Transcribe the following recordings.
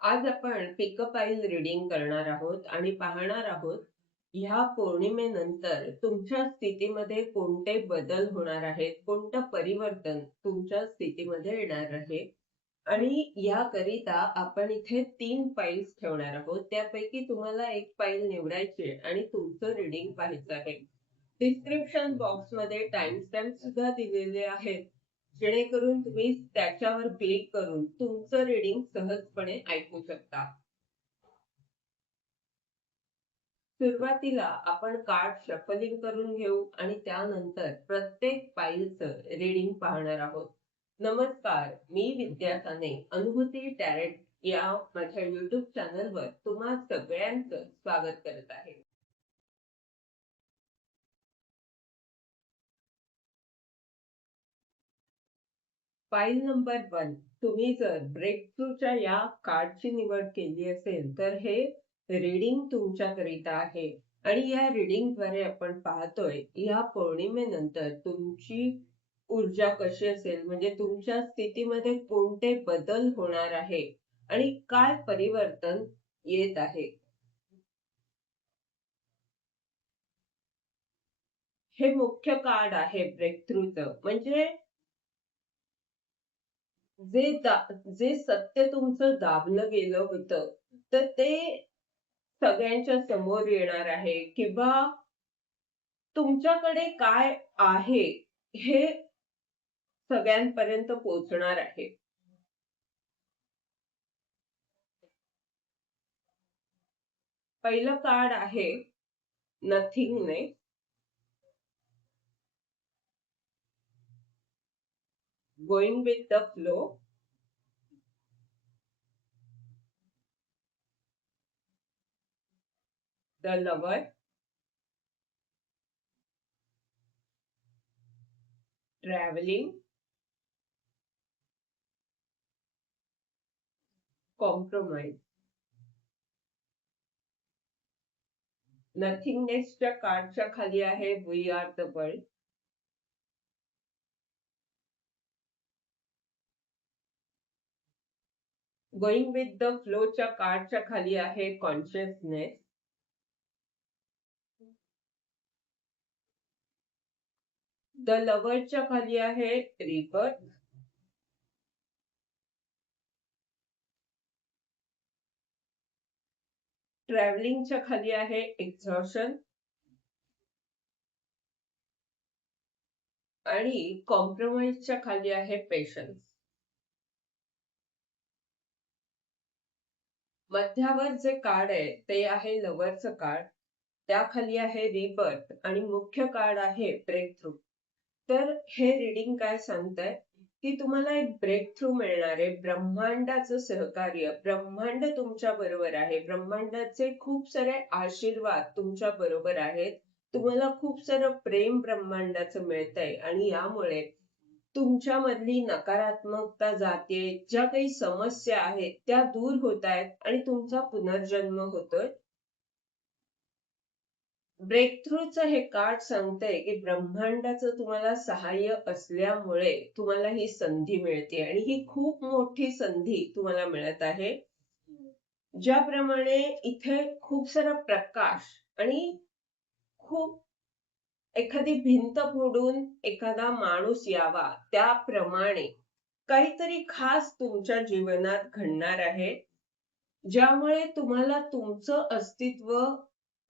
आज आपण पिक पाईल रीडिंग करणार आहोत आणि पाहणार आहोत ह्या पौर्णिमेनंतर तुमच्या स्थितीमध्ये कोणते बदल होणार आहेत, कोणतं परिवर्तन तुमच्या स्थितीमध्ये येणार आहे. आणि याकरिता आपण इथे 3 पाईल्स ठेवणार आहोत. त्यापैकी तुम्हाला एक पाईल निवडायची आणि तुमचं रीडिंग पाहायचं आहे. डिस्क्रिप्शन बॉक्समध्ये टाइमस्टॅम्प सुद्धा दिलेले आहेत, जेणेकरून तुम्ही त्याच्यावर क्लिक करून तुमचं रीडिंग सहजपणे ऐकू शकता. सुरुवातीला आपण कार्ड शफलिंग करून घेऊ आणि त्यानंतर प्रत्येक पाईलचं रीडिंग पाहणार आहोत. नमस्कार, मी विद्या साने, अनुभूती टॅरेट या माझ्या YouTube चॅनलवर तुम्हा सगळ्यांचं स्वागत करत आहे. File number 1. तुम्ही जर ब्रेक थ्रूच्या या कार्डची निवड केली असेल तर हे रीडिंग तुमच्याकरिता आहे. आणि या रीडिंगद्वारे आपण पाहतोय या पौर्णिमेनंतर तुमची ऊर्जा कशी असेल, म्हणजे तुमच्या स्थितीमध्ये कोणते बदल होणार आहे आणि काय परिवर्तन येत आहे. हे मुख्य कार्ड आहे ब्रेक थ्रूचं, म्हणजे जे सत्य तुमचं दाबलं गेलं होतं, तर ते सगळ्यांच्या समोर येणार आहे, किंवा तुमच्याकडे काय आहे हे सगळ्यांपर्यंत पोहोचणार आहे. पहिलं कार्ड आहे nothingness. Going with the flow. The lover. Travelling. Compromise. नथिंगनेसच्या कार्डच्या खाली आहे we are the world. Going with the फ्लोच्या कार्डच्या खाली आहे कॉन्शियसनेस. द लवरच्या खाली आहे रिबर्थ. ट्रॅव्हलिंगच्या खाली आहे एक्झॉशन. आणि कॉम्प्रोमाइजच्या खाली आहे पेशन्स. मध्यावर जे कार्ड आहे ते आहे लवरचं कार्ड. त्याखाली आहे रिबर्थ आणि मुख्य कार्ड आहे ब्रेक थ्रू. तर हे रीडिंग काय सांगतंय की तुम्हाला एक ब्रेक थ्रू मिळणार आहे. ब्रह्मांडाचं सहकार्य, ब्रह्मांड तुमच्या बरोबर आहे. ब्रह्मांडाचे खूप सारे आशीर्वाद तुमच्या बरोबर आहेत. तुम्हाला खूप सारं प्रेम ब्रह्मांडाचं मिळतंय आणि यामुळे तुमच्यामधली नकारात्मकता जाते, ज्या काही समस्या आहेत त्या दूर होत आहेत आणि तुमचा पुनर्जन्म होतोय. ब्रेक थ्रूचं हे कार्ड सांगतंय की ब्रह्मांडाचं तुम्हाला सहाय्य असल्यामुळे तुम्हाला ही संधी मिळते आणि ही खूप मोठी संधी तुम्हाला मिळत आहे. ज्याप्रमाणे इथे खूप सारा प्रकाश आणि खूप एखादी भिंत फोडून एखादा माणूस यावा, त्याप्रमाणे काहीतरी खास तुमच्या जीवनात घडणार आहे, ज्यामुळे तुम्हाला तुमचं अस्तित्व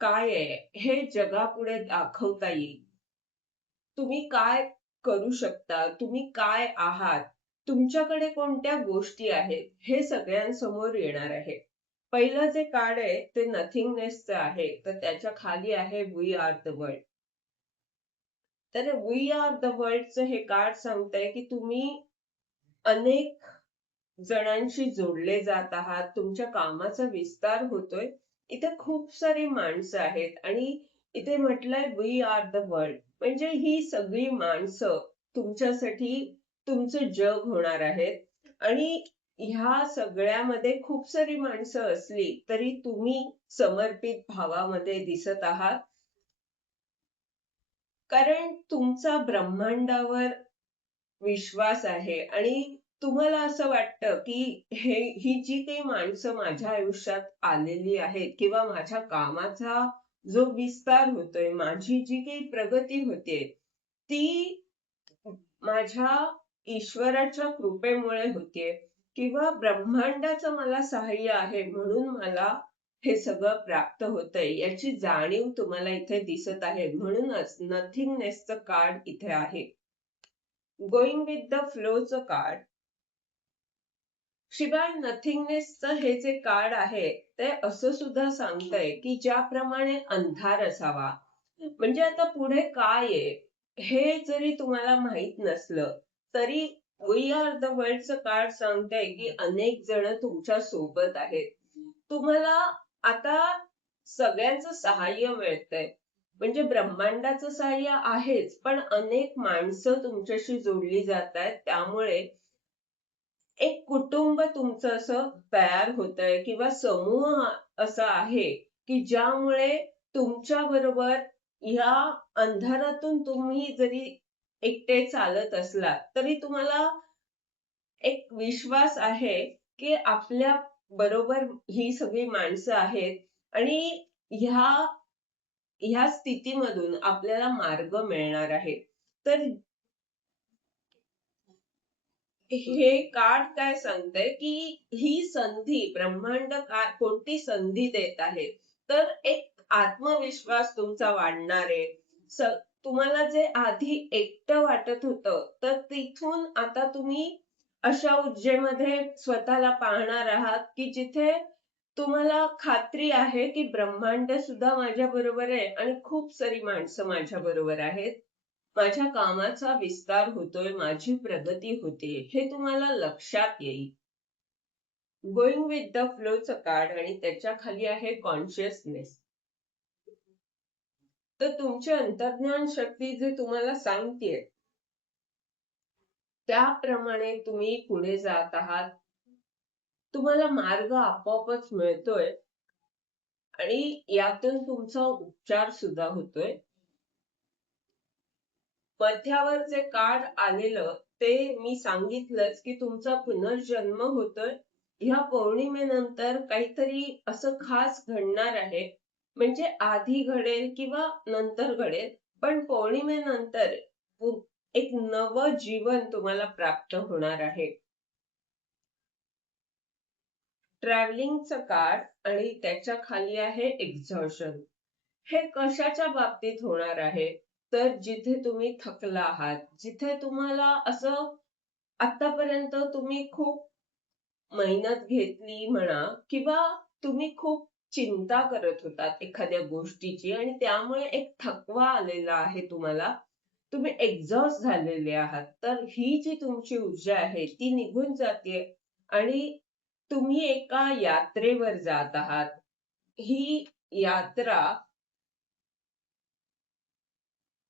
काय आहे हे जगापुढे दाखवता येईल. तुम्ही काय करू शकता, तुम्ही काय आहात, तुमच्याकडे कोणत्या गोष्टी आहेत हे सगळ्यांसमोर येणार आहे. पहिलं जे कार्ड आहे ते नथिंगनेसचं आहे, तर त्याच्या खाली आहे वी आर द वर्ल्ड. तर वी आर द वर्ल्डचं हे कार्ड सांगतंय की तुम्ही अनेक जणांशी जोडले जात आहात. तुमच्या कामाचा विस्तार होतोय. इथे खूप सारी माणसं आहेत आणि इथे म्हटलंय वी आर द वर्ल्ड, म्हणजे ही सगळी माणसं तुमच्यासाठी तुमचं जग होणार आहेत. आणि ह्या सगळ्यामध्ये खूप सारी माणसं असली तरी तुम्ही समर्पित भावामध्ये दिसत आहात, कारण तुमचा ब्रह्मांडावर विश्वास आहे आणि तुम्हाला असं वाटतं की ही जी काही माणसं माझ्या आयुष्यात आलेली आहेत किंवा माझ्या कामाचा जो विस्तार होतोय, माझी जी काही प्रगती होते, ती माझ्या ईश्वराच्या कृपेमुळे होतीये किंवा ब्रह्मांडाचं मला सहाय्य आहे म्हणून मला हे सगळं प्राप्त होतंय याची जाणीव तुम्हाला इथे दिसत आहे. म्हणूनच नथिंगनेसचं कार्ड इथे आहे. गोइंग विथ द फ्लोचं कार्ड. शिवाय नथिंगनेसचं हे जे कार्ड आहे ते असं सुद्धा सांगतंय की ज्याप्रमाणे अंधार असावा, म्हणजे आता पुढे काय आहे हे जरी तुम्हाला माहित नसलं तरी वी आर द वर्ल्डचं कार्ड सांगतंय की अनेक जण तुमच्या सोबत आहेत. तुम्हाला आता सगळ्यांचं सहाय्य मिळतंय, म्हणजे ब्रह्मांडाचं सहाय्य आहेच, पण अनेक माणसं तुमच्याशी जोडली जात आहेत. त्यामुळे एक कुटुंब तुमचं असं तयार होतंय किंवा समूह असा आहे की ज्यामुळे तुमच्या बरोबर या अंधारातून तुम्ही जरी एकटे चालत असलात तरी तुम्हाला एक विश्वास आहे की आपल्या बरोबर ही सगळी माणसं आहेत आणि ह्या ह्या स्थितीमधून आपल्याला मार्ग मिळणार आहे. तर हे कार्ड काय सांगतंय की ही संधी ब्रह्मांड काय कोणती संधी देत आहे, तर एक आत्मविश्वास तुमचा वाढणार आहे. तुम्हाला जे आधी एकटं वाटत होतं तर तिथून आता तुम्ही अशा ऊर्जेमध्ये स्वतःला पाहणार आहात की जिथे तुम्हाला खात्री आहे की ब्रह्मांड सुद्धा माझ्या बरोबर आहे आणि खूप सारी माणसं माझ्या बरोबर आहेत. माझ्या कामाचा विस्तार होतोय, माझी प्रगती होते हे तुम्हाला लक्षात येईल. गोइंग विथ द फ्लोचं कार्ड आणि त्याच्या खाली आहे कॉन्शियसनेस. तर तुमची अंतर्ज्ञान शक्ती जे तुम्हाला सांगतेय त्याप्रमाणे तुम्ही पुढे जात आहात. तुम्हाला मार्ग आपोआपच मिळतोय आणि यातून तुमचा उपचार सुद्धा होतोय. मध्यावर जे कार्ड आलेलं ते मी सांगितलंच की तुमचा पुनर्जन्म होतोय. ह्या पौर्णिमेनंतर काहीतरी असं खास घडणार आहे, म्हणजे आधी घडेल किंवा नंतर घडेल, पण पौर्णिमेनंतर एक नवं जीवन तुम्हाला प्राप्त होणार आहे. ट्रॅव्हलिंगचं कार्ड आणि त्याच्या खाली आहे एक्झॉशन. हे कशाच्या बाबतीत होणार आहे, तर जिथे तुम्ही थकला आहात, जिथे तुम्हाला असं आतापर्यंत तुम्ही खूप मेहनत घेतली म्हणा किंवा तुम्ही खूप चिंता करत होतात एखाद्या गोष्टीची आणि त्यामुळे एक थकवा आलेला आहे तुम्हाला, तुम्ही एक्झॉस्ट झालेले आहात, तर ही जी तुमची ऊर्जा आहे ती निघून जाते आणि तुम्ही एका यात्रेवर जात आहात. ही यात्रा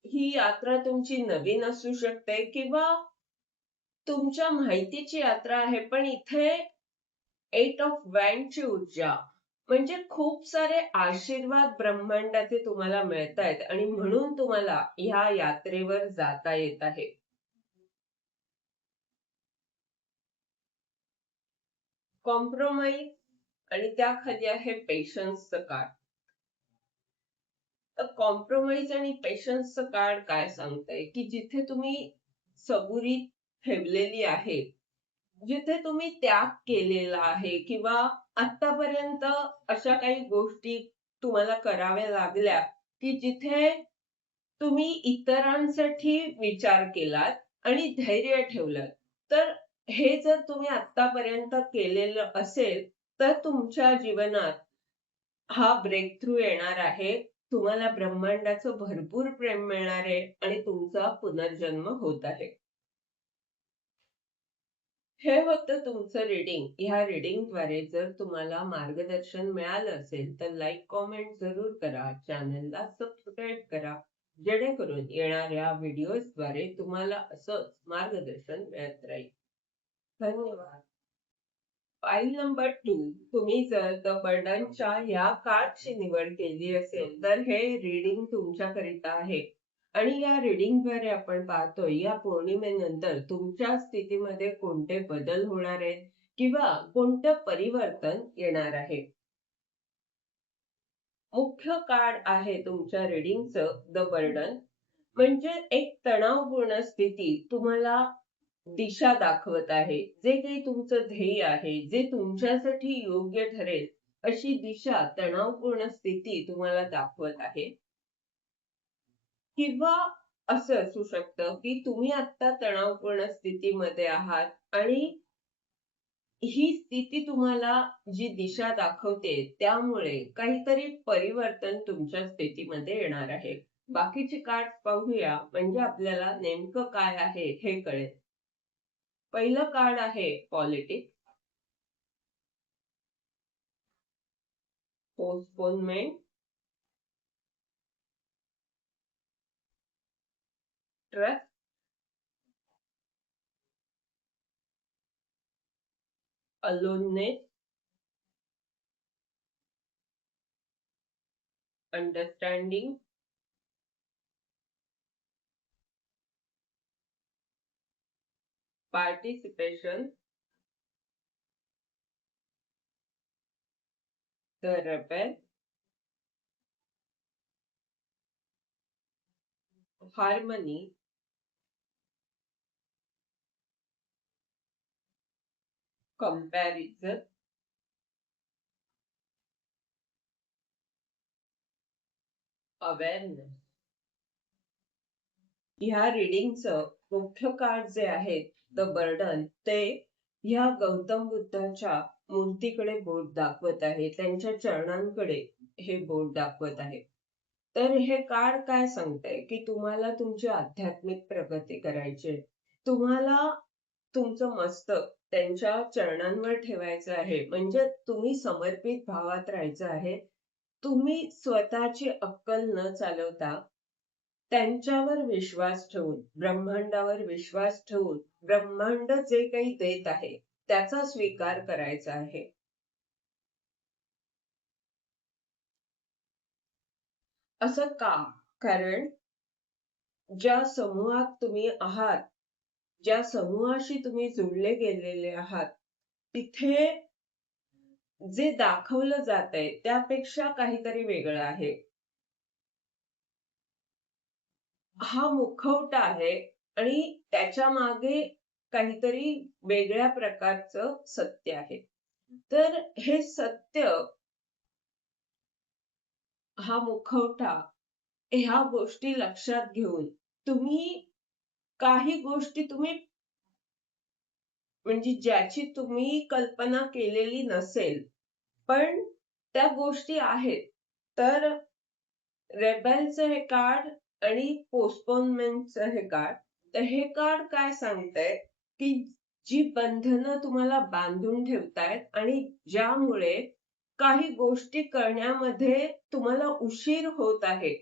ही यात्रा तुमची नवीन असू शकते किंवा तुमच्या माहितीची यात्रा आहे, पण इथे एट ऑफ वॅन्डची ऊर्जा म्हणजे खूप सारे आशीर्वाद ब्रह्मांडाचे तुम्हाला मिळतायत आणि म्हणून तुम्हाला ह्या यात्रेवर जाता येत आहे. कॉम्प्रोमाइज आणि त्याखाली आहे पेशन्सचं कार्ड. तर कॉम्प्रोमाइज आणि पेशन्सचं कार्ड काय सांगतंय की जिथे तुम्ही सबुरी ठेवलेली आहे, जिथे तुम्ही त्याग केलेला आहे किंवा आतापर्यंत अशा काही गोष्टी तुम्हाला कराव्या लागल्या की जिथे तुम्ही इतरांसाठी विचार केलात आणि धैर्य ठेवलं, तर हे जर तुम्ही आतापर्यंत केलेलं असेल तर तुमच्या जीवनात हा ब्रेक थ्रू येणार आहे. तुम्हाला ब्रह्मांडाचं भरपूर प्रेम मिळणार आहे आणि तुमचा पुनर्जन्म होत आहे. हे होतं तुमचं रीडिंग. ह्या रीडिंगद्वारे जर तुम्हाला मार्गदर्शन मिळालं असेल तर लाईक कॉमेंट जरूर करा, चॅनलला सबस्क्राईब करा, जेणेकरून येणाऱ्या व्हिडिओजद्वारे तुम्हाला असंच मार्गदर्शन मिळत राहील. धन्यवाद. File number 2. तुम्ही जर द बर्डनच्या या कार्डची निवड केली असेल तर हे रीडिंग तुमच्याकरिता आहे. आणि या रिडिंगद्वारे आपण पाहतोय या पौर्णिमेनंतर तुमच्या स्थितीमध्ये कोणते बदल होणार आहेत किंवा कोणतं परिवर्तन येणार आहे. मुख्य कार्ड आहे तुमच्या रिडिंगचं द बर्डन, म्हणजे एक तणावपूर्ण स्थिती तुम्हाला दिशा दाखवत आहे. जे काही तुमचं ध्येय आहे, जे तुमच्यासाठी योग्य ठरेल अशी दिशा तणावपूर्ण स्थिती तुम्हाला दाखवत आहे. किंवा असं असू शकतं की तुम्ही आता तणावपूर्ण स्थितीमध्ये आहात आणि ही स्थिती तुम्हाला जी दिशा दाखवते त्यामुळे काहीतरी परिवर्तन तुमच्या स्थितीमध्ये येणार आहे. बाकीचे कार्ड पाहूया म्हणजे आपल्याला नेमकं काय आहे हे कळेल. पहिलं कार्ड आहे politics, postponement, trust, aloneness, understanding, participation, the rebel, harmony, comparison, awareness. ह्या रिडिंगचं मुख्य कार्ड जे आहेत द बर्डन, ते ह्या गौतम बुद्धाच्या मूर्तीकडे बोट दाखवत आहे, त्यांच्या चरणांकडे हे बोट दाखवत आहे. तर हे कार्ड काय सांगतंय की तुम्हाला तुमची आध्यात्मिक प्रगती करायची, तुम्हाला तुमचं मस्तक त्यांच्या चरणांवर ठेवायचं आहे, म्हणजे तुम्ही समर्पित भावात राहायचं आहे. तुम्ही स्वतःची अक्कल न चालवता त्यांच्यावर विश्वास ठेवून, ब्रह्मांडावर विश्वास ठेवून ब्रह्मांड जे काही देत आहे त्याचा स्वीकार करायचा आहे. असं का? कारण ज्या समूहात तुम्ही आहात, ज्या समूहाशी तुम्ही जुळले गेलेले आहात, तिथे जे दाखवलं जातंय त्यापेक्षा काहीतरी वेगळं आहे. हा मुखवटा आहे आणि त्याच्या मागे काहीतरी वेगळ्या प्रकारचं सत्य आहे. तर हे सत्य, हा मुखवटा, ह्या गोष्टी लक्षात घेऊन तुम्ही काही गोष्टी तुम्ही म्हणजे ज्याची तुम्ही कल्पना केलेली नसेल, पण त्या गोष्टी आहेत. तर रेबेलचं हे कार्ड आणि पोस्टपोनमेंटचं हे कार्ड. तर हे कार्ड काय सांगतंय की जी बंधनं तुम्हाला बांधून ठेवतायत आणि ज्यामुळे काही गोष्टी करण्यामध्ये तुम्हाला उशीर होत आहे,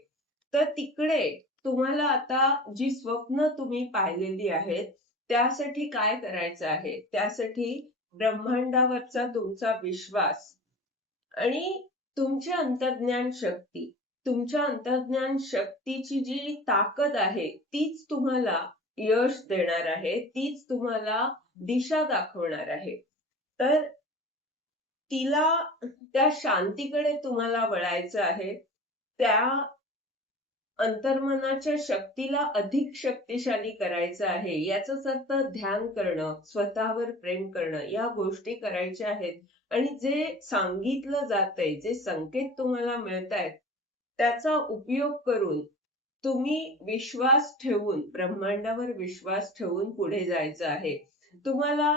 तर तिकडे तुम्हाला आता जी स्वप्न तुम्ही पाहिलेली आहेत त्यासाठी काय करायचं आहे, त्यासाठी ब्रह्मांडावरचा तुमचा विश्वास आणि तुमची अंतर्ज्ञान शक्ती, तुमच्या अंतर्ज्ञान शक्तीची जी ताकद आहे तीच तुम्हाला यश देणार आहे, तीच तुम्हाला दिशा दाखवणार आहे. तर तिला, त्या शांतीकडे तुम्हाला वळायचं आहे. त्या अंतर्मनाच्या शक्तीला अधिक शक्तिशाली करायचं आहे. याचाच अर्थ ध्यान करणं, स्वतःवर प्रेम करणं, या गोष्टी करायच्या आहेत. आणि जे सांगितलं जातंय, जे संकेत तुम्हाला मिळतायत, त्याचा उपयोग करून तुम्ही विश्वास ठेवून, ब्रह्मांडावर विश्वास ठेवून पुढे जायचं आहे. तुम्हाला,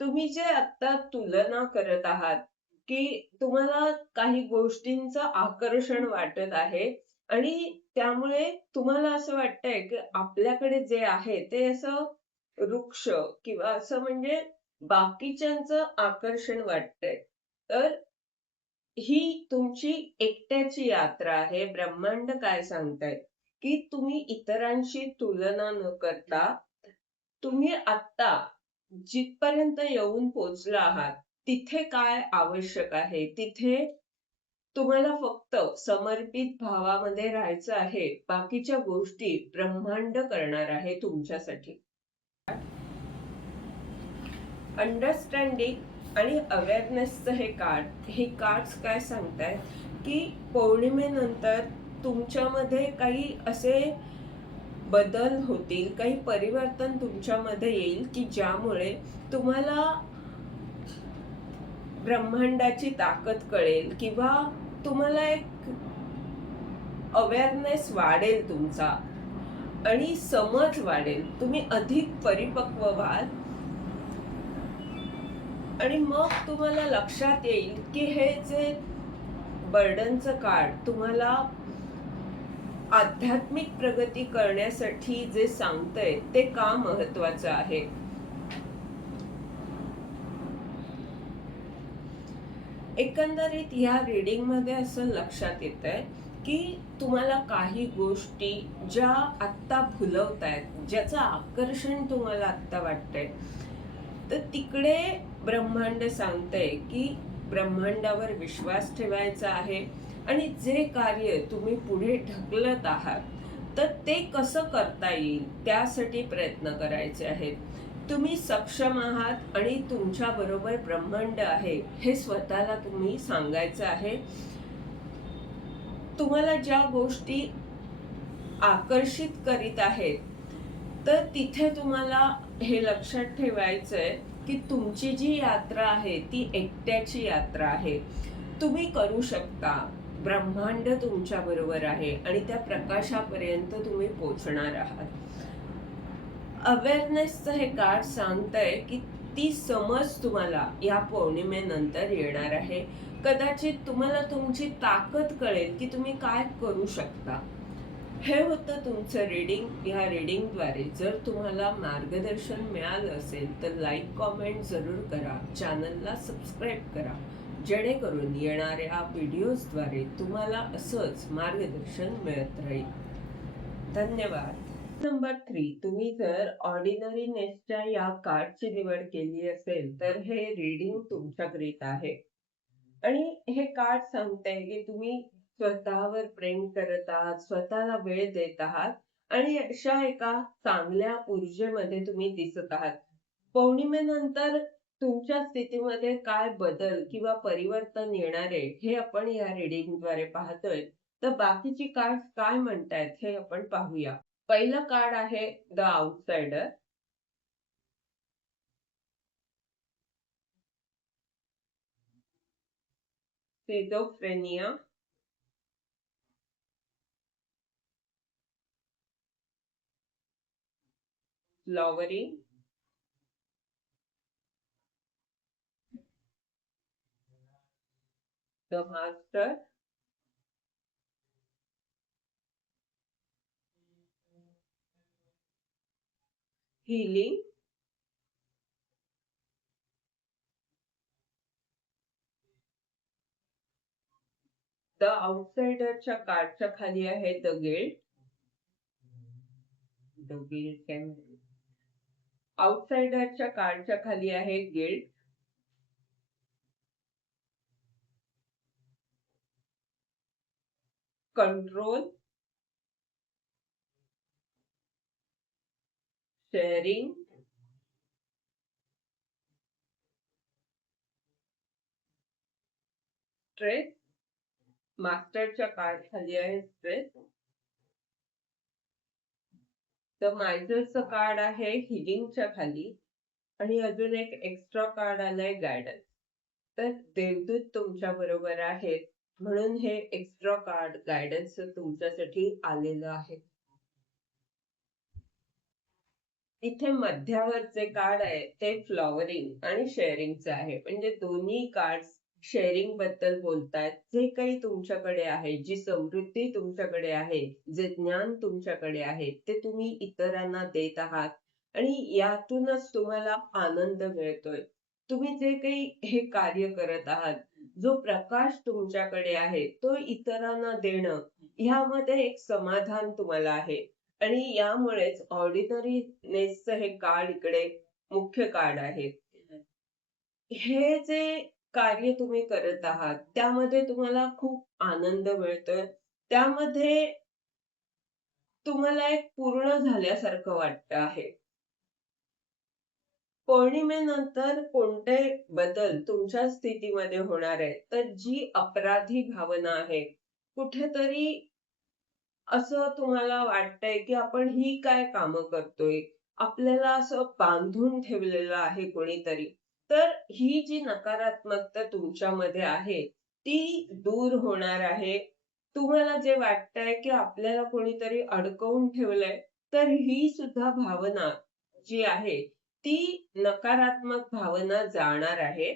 तुम्ही जे आता तुलना करत आहात, की तुम्हाला काही गोष्टींचं आकर्षण वाटत आहे आणि त्यामुळे तुम्हाला असं वाटतंय की आपल्याकडे जे आहे ते असं वृक्ष किंवा असं म्हणजे बाकीच्यांचं आकर्षण वाटतंय. तर ही तुमची एकट्याची यात्रा आहे. ब्रह्मांड काय सांगताय की तुम्ही इतरांशी तुलना न करता तुम्ही आत्ता जिथपर्यंत येऊन पोहोचला आहात तिथे काय आवश्यक आहे, तिथे तुम्हाला फक्त समर्पित भावामध्ये राहायचं आहे. बाकीच्या गोष्टी ब्रह्मांड करणार आहे तुमच्यासाठी. अंडरस्टँडिंग आणि अवेअरनेसचं हे कार्ड्स काय सांगतायत की पौर्णिमेनंतर तुमच्यामध्ये काही असे बदल होतील, काही परिवर्तन तुमच्यामध्ये येईल की ज्यामुळे तुम्हाला ब्रह्मांडाची ताकद कळेल किंवा तुम्हाला एक अवेअरनेस वाढेल तुमचा आणि समज वाढेल. तुम्ही अधिक परिपक्व व्हाल आणि मग तुम्हाला लक्षात येईल की हे जे बर्डनचं कार्ड तुम्हाला आध्यात्मिक प्रगती करण्यासाठी जे सांगतंय ते का महत्वाचं आहे. एकंदरीत या रीडिंग मध्ये असं लक्षात येत आहे की तुम्हाला काही गोष्टी ज्या आत्ता भुलवतायत, ज्याचं आकर्षण तुम्हाला आत्ता वाटतंय, तर तिकडे ब्रह्मांड सांगतंय की ब्रह्मांडावर विश्वास ठेवायचा आहे आणि जे कार्य तुम्ही पुढे ढकलत आहात तर ते कसं करता येईल त्यासाठी प्रयत्न करायचे आहेत. तुम्ही सक्षम आहात आणि तुमच्या बरोबर ब्रह्मांड आहे हे स्वतःला तुम्ही सांगायचं आहे. तुम्हाला ज्या गोष्टी आकर्षित करीत आहेत तर तिथे तुम्हाला हे लक्षात ठेवायचंय की तुमची जी यात्रा आहे ती एकट्याची यात्रा आहे. तुम्ही करू शकता. ब्रह्मांड तुमच्या बरोबर आहे आणि त्या प्रकाशापर्यंत तुम्ही पोहोचणार आहात. अवेअरनेसचं हे कार्ड सांगतंय की ती समज तुम्हाला या पौर्णिमेनंतर येणार आहे. कदाचित तुम्हाला तुमची ताकद कळेल की तुम्ही काय करू शकता. हे होतं तुमचं रीडिंग. या रीडिंगद्वारे जर तुम्हाला मार्गदर्शन मिळालं असेल तर लाईक कॉमेंट जरूर करा, चॅनलला सबस्क्राईब करा, जेणेकरून येणाऱ्या व्हिडिओजद्वारे तुम्हाला असंच मार्गदर्शन मिळत राहील. धन्यवाद. नंबर 3, तुम्ही जर ऑर्डिनरी नेसच्या या कार्डची निवड केली असेल तर हे रीडिंग तुमच्याकरिता आहे. आणि हे कार्ड सांगते की तुम्ही स्वतःवर प्रेम करत आहात, स्वतःला वेळ देत आहात आणि अशा एका चांगल्या ऊर्जेमध्ये तुम्ही दिसत आहात. पौर्णिमेनंतर तुमच्या स्थितीमध्ये काय बदल किंवा परिवर्तन येणार आहे हे आपण या रीडिंगद्वारे पाहतोय. तर बाकीची कार्ड काय म्हणतायत हे आपण पाहूया. पहिलं कार्ड आहे the outsider. Schizophrenia, flowering, the master, healing, the आउटसाइडरच्या कार्डच्या खाली आहे द गिल्ट. द गिल्ट आउटसाइडरच्या कार्डच्या खाली आहे गिल्ट. Control, sharing, stress. मास्टरच्या कार्ड खाली आहे स्ट्रेस. द मायझरचं कार्ड आहे हिलिंगच्या खाली आणि अजून एक एक्स्ट्रा कार्ड आलंय गायडन्स. तर देवदूत तुमच्या बरोबर आहेत म्हणून हे एक्स्ट्रा कार्ड गायडन्स तुमच्यासाठी आलेलं आहे. इथे मध्यावर जे कार्ड आहे ते फ्लॉवरिंग आणि शेअरिंगचं आहे. म्हणजे दोन्ही कार्ड शेअरिंग बद्दल बोलतात. जे काही तुमच्याकडे आहे, जी समृद्धी तुमच्याकडे आहे, जे ज्ञान तुमच्याकडे आहे ते तुम्ही इतरांना देत आहात आणि यातूनच तुम्हाला आनंद मिळतोय. तुम्ही जे काही हे कार्य करत आहात, जो प्रकाश तुमच्याकडे आहे तो इतरांना देणं, ह्यामध्ये एक समाधान तुम्हाला आहे. आणि यामुळेच ऑर्डिनरी नेसचं हे कार्ड इकडे मुख्य कार्ड आहे. हे जे कार्य तुम्ही करत आहात त्यामध्ये तुम्हाला खूप आनंद मिळतोय. त्यामध्ये तुम्हाला एक पूर्ण झाल्यासारखं वाटतं आहे. पौर्णिमेनंतर कोणते बदल तुमच्या स्थितीमध्ये होणार आहे, तर जी अपराधी भावना आहे, कुठेतरी असं तुम्हाला वाटतंय की आपण ही काय कामं करतोय, आपल्याला असं बांधून ठेवलेलं आहे कोणीतरी, तर ही जी नकारात्मकता तुमच्यामध्ये आहे ती दूर होणार आहे. तुम्हाला जे वाटतंय की आपल्याला कोणीतरी अडकवून ठेवलंय, तर ही सुद्धा भावना जी आहे ती नकारात्मक भावना जाणार आहे.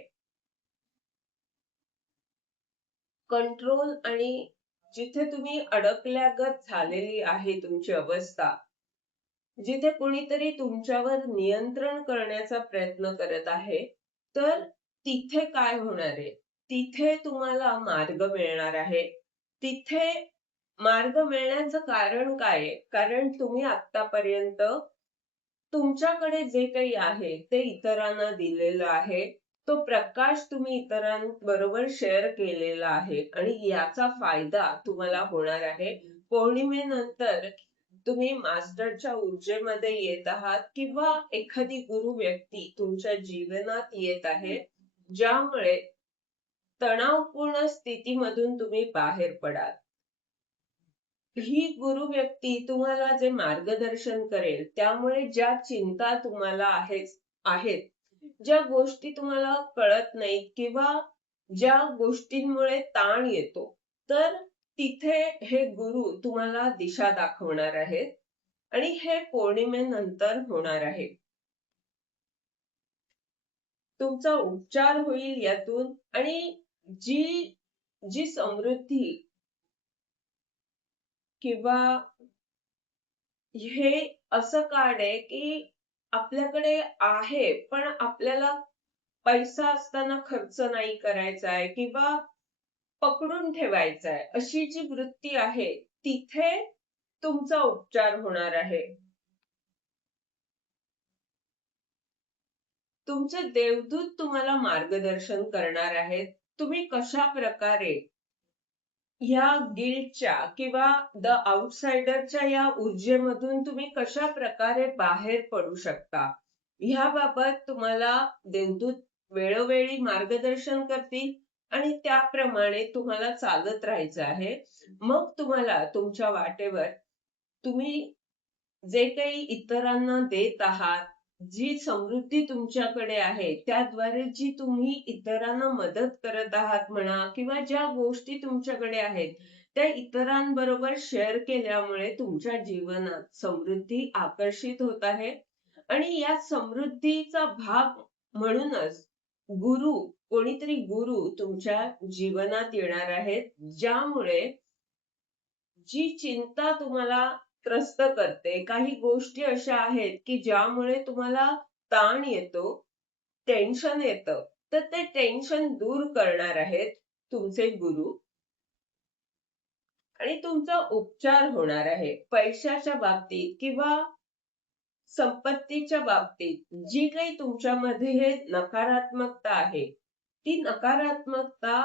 कंट्रोल आणि जिथे तुम्ही अडकल्यागत झालेली आहे तुमची अवस्था, जिथे कोणीतरी तुमच्यावर नियंत्रण करण्याचा प्रयत्न करत आहे, तर तिथे काय होणार आहे? तिथे तुम्हाला मार्ग मिळणार आहे. तिथे मार्ग मिळण्याचं कारण काय आहे? कारण तुम्ही आत्तापर्यंत तुमच्याकडे जे काही आहे ते इतरांना दिलेलं आहे. तो प्रकाश तुम्ही इतरांबरोबर शेअर केलेला आहे आणि याचा फायदा तुम्हाला होणार आहे. पौर्णिमेनंतर तुम्ही मास्टरच्या ऊर्जेमध्ये येत आहात किंवा एखादी गुरु व्यक्ती तुमच्या जीवनात येत आहे, ज्यामुळे तणावपूर्ण स्थितीमधून तुम्ही बाहेर पडाल. ही गुरु व्यक्ती तुम्हाला जे मार्गदर्शन करेल, त्यामुळे ज्या चिंता तुम्हाला आहेत, ज्या गोष्टी तुम्हाला कळत नाहीत किंवा ज्या गोष्टींमुळे ताण येतो, तर तिथे हे गुरु तुम्हाला दिशा दाखवणार आहेत आणि हे पौर्णिमेनंतर होणार आहे. तुमचा उपचार होईल यातून आणि जी जी समृद्धी किंवा हे असं कार्ड आहे की आपल्याकडे आहे, पण आपल्याला पैसा असताना खर्च नाही करायचा आहे किंवा पकडून ठेवायचा आहे, अशी जी वृत्ती आहे, तिथे तुमचा उपचार होणार आहे. तुमचे देवदूत तुम्हाला मार्गदर्शन करणार आहेत. तुम्ही कशा प्रकारे ह्या गिल्टच्या किंवा द आउटसाइडरच्या या ऊर्जेमधून तुम्ही कशा प्रकारे बाहेर पडू शकता, ह्याबाबत तुम्हाला देवदूत वेळोवेळी मार्गदर्शन करतील आणि त्याप्रमाणे तुम्हाला चालत राहायचं आहे. मग तुम्हाला तुमच्या वाटेवर तुम्ही जे काही इतरांना देत आहात, जी समृद्धी तुमच्याकडे आहे, त्याद्वारे जी तुम्ही इतरांना मदत करत आहात म्हणा किंवा ज्या गोष्टी तुमच्याकडे आहेत, त्या इतरांबरोबर शेअर केल्यामुळे तुमच्या जीवनात समृद्धी आकर्षित होत आहे आणि या समृद्धीचा भाग म्हणूनच गुरु, कोणीतरी गुरु तुमच्या जीवनात येणार आहेत, ज्यामुळे जी चिंता तुम्हाला त्रस्त करते, काही गोष्टी अशा आहेत की ज्यामुळे तुम्हाला ताण येतो, टेन्शन येतं, तर ते टेन्शन दूर करणार आहेत तुमचे गुरु आणि तुमचा उपचार होणार आहे. पैशाच्या बाबतीत किंवा संपत्तीच्या बाबतीत जी काही तुमच्यामध्ये हे नकारात्मकता आहे, ती नकारात्मकता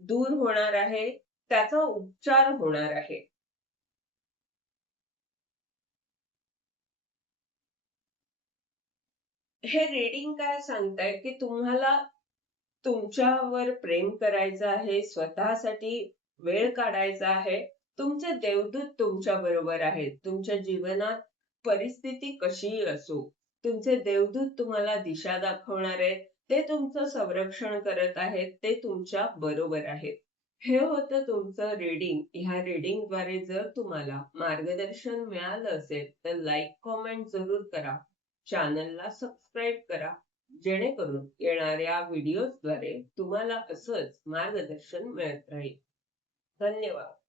दूर होणार आहे, त्याचा उपचार होणार आहे. हे रीडिंग काय सांगताय की तुम्हाला तुमच्यावर प्रेम करायचं आहे, स्वतःसाठी वेळ काढायचा आहे. तुमचे देवदूत तुमच्या बरोबर आहेत. तुमच्या जीवनात परिस्थिती कशीही असो, तुमचे देवदूत तुम्हाला दिशा दाखवणार आहेत. ते तुमचं संरक्षण करत आहेत. ते तुमच्या बरोबर आहेत. हे होतं तुमचं रीडिंग. ह्या रीडिंगद्वारे जर तुम्हाला मार्गदर्शन मिळालं असेल, तर लाईक, कॉमेंट जरूर करा. चॅनलला सबस्क्राईब करा. जेणेकरून येणाऱ्या व्हिडिओद्वारे तुम्हाला असंच मार्गदर्शन मिळत राहील. धन्यवाद.